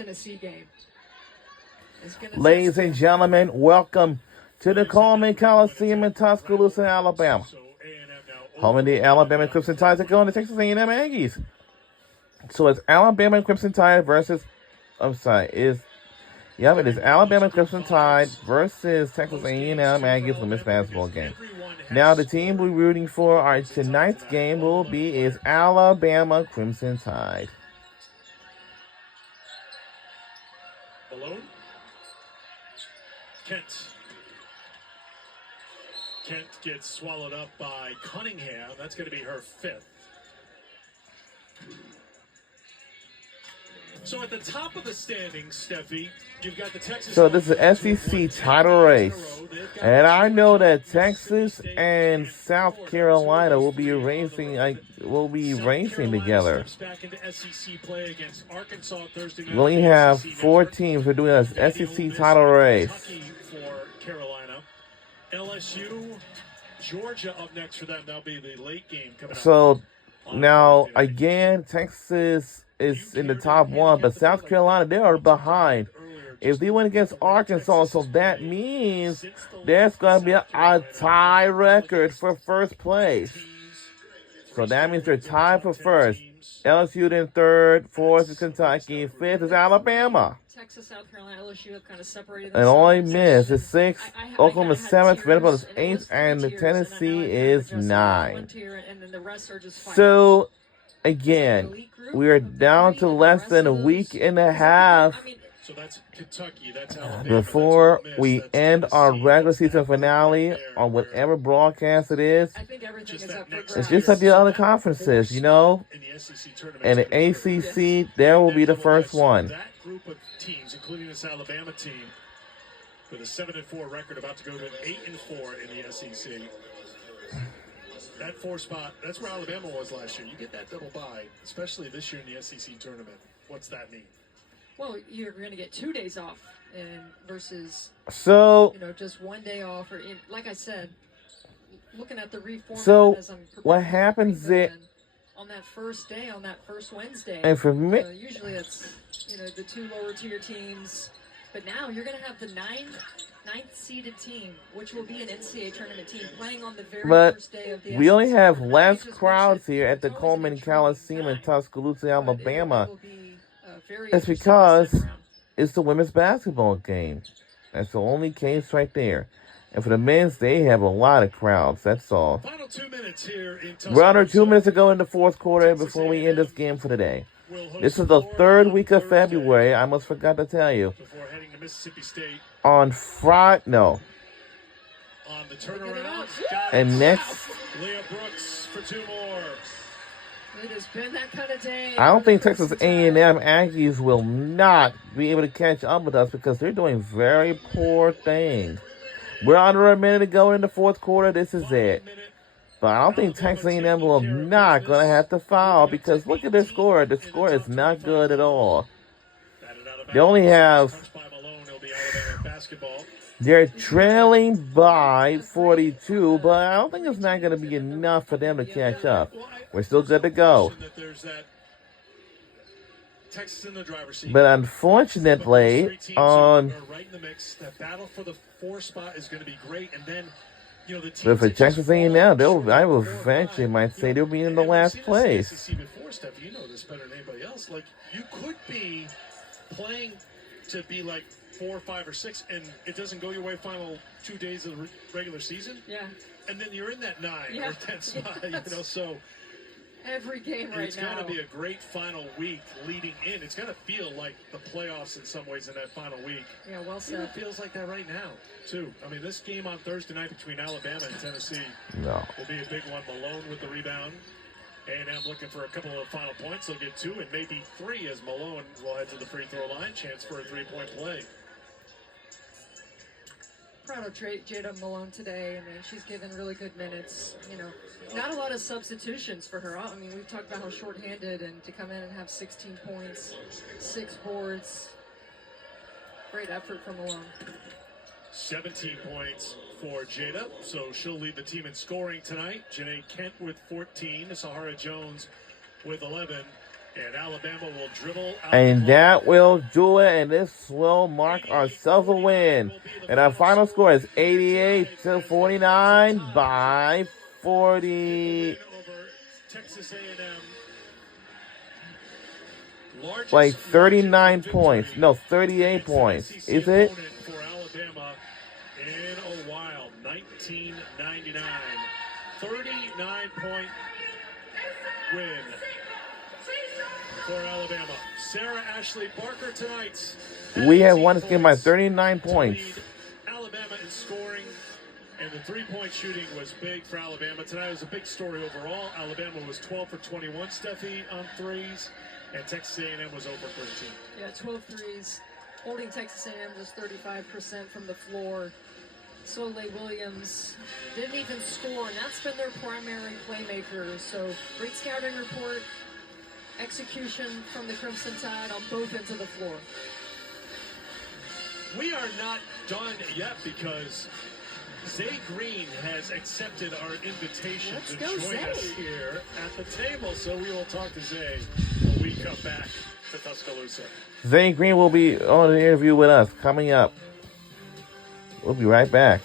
Tennessee game. Ladies and gentlemen, welcome to the Coleman Coliseum in Tuscaloosa, Alabama. Home of the Alabama Crimson Tide that go on the Texas A&M Aggies. So it's Alabama Crimson Tide versus, it is Alabama Crimson Tide versus Texas A&M Aggies women's basketball game. Now the team we're rooting for tonight's game is Alabama Crimson Tide. Malone. Kent gets swallowed up by Cunningham. That's going to be her fifth. So at the top of the standings, Steffi, you've got the Texas. So this is an SEC title race. And I know that Texas and South Carolina will be racing together. We only have 4 teams who are doing a SEC title race. For Carolina, LSU, Georgia up next for them. That'll be the late game coming up. So now again, Texas is in the top 1, but South Carolina, they are behind. If they win against Arkansas, so that means there's going to be a tie record for first place. So that means they're tied for first. LSU then 3rd, 4th is Kentucky, 5th is Alabama. Texas, South Carolina, LSU have kind of separated And themselves. Ole Miss is 6th, Oklahoma 7th, Vanderbilt is 8th, and Tennessee is 9th. So again, we are down to less than a week and a half So that's Kentucky. That's Alabama. before we end our regular season finale on whatever broadcast it is. I think everything is up for It's grabs. just like the other conferences, you know. In the SEC tournament. And the ACC, there will be the first one. That group of teams, including this Alabama team, with a 7-4 record, about to go to an 8-4 in the SEC. That 4 spot, that's where Alabama was last year. You get that double bye, especially this year in the SEC tournament. What's that mean? Well, you're going to get 2 days off versus just 1 day off. Or like I said, looking at the reformat as I'm preparing what happens is on that first day, on that first Wednesday, and for me, usually it's the 2 lower tier teams, but now you're going to have the ninth seeded team, which will be an NCAA tournament team, playing on the very first day of the we only SEC. have less crowds here at the Coleman Coliseum in Tuscaloosa, Alabama. It's because it's the women's basketball game. That's the only case right there. And for the men's, they have a lot of crowds. That's all. Final 2 minutes here in We're under 2 minutes to go in the fourth quarter before we end this game for today. This is the 3rd week of February. I almost forgot to tell you. Before heading to Mississippi State. On Friday, no. On the turnaround. And next. Leah Brooks for 2 more. It has been that kind of day. I don't think Texas A&M Aggies will not be able to catch up with us because they're doing very poor things. We're under a minute to go in the fourth quarter. This is it. But I don't think Texas A&M will not going to have to foul because look at their score. The score is not good at all. They only have... They're trailing by 42, but I don't think it's not going to be enough for them to catch up. We're still good to go. But unfortunately, but for Texas A&M, I will eventually might say they'll be in the last place. You know this better than anybody else. Like, you could be playing to be like 4, 5, or 6, and it doesn't go your way final 2 days of the regular season. Yeah. And then you're in that 9 or 10 spot, so every game right it's now. It's going to be a great final week leading in. It's going to feel like the playoffs in some ways in that final week. Yeah, well said. It feels like that right now, too. I mean, this game on Thursday night between Alabama and Tennessee will be a big one. Malone with the rebound. A&M looking for a couple of final points. They'll get 2 and maybe 3 as Malone will head to the free throw line. Chance for a 3-point play. Proud of Jada Malone today. I mean, she's given really good minutes. Not a lot of substitutions for her. I mean, we've talked about how shorthanded, and to come in and have 16 points, 6 boards. Great effort from Malone. 17 points for Jada, so she'll lead the team in scoring tonight. Janae Kent with 14, Sahara Jones with 11. And Alabama will dribble out And that will do it, and this will mark ourselves a win. And our final score is 88-49 by 40. Texas A&M. Like 39 points. No, 38 points. Is it? For Alabama in a while. 1999. 39-point win for Alabama. Sarah Ashley Barker tonight. We have won this game by 39 points. Alabama in scoring, and the three-point shooting was big for Alabama. Tonight was a big story overall. Alabama was 12 for 21, Steffi, on threes, and Texas A&M was over 13. Yeah, 12 threes. Holding Texas A&M just 35% from the floor. Soleil Williams didn't even score, and that's been their primary playmaker. So great scouting report. Execution from the Crimson Tide on both ends of the floor. We are not done yet because Zay Green has accepted our invitation to join us here at the table. So we will talk to Zay when we come back to Tuscaloosa. Zay Green will be on an interview with us coming up. We'll be right back.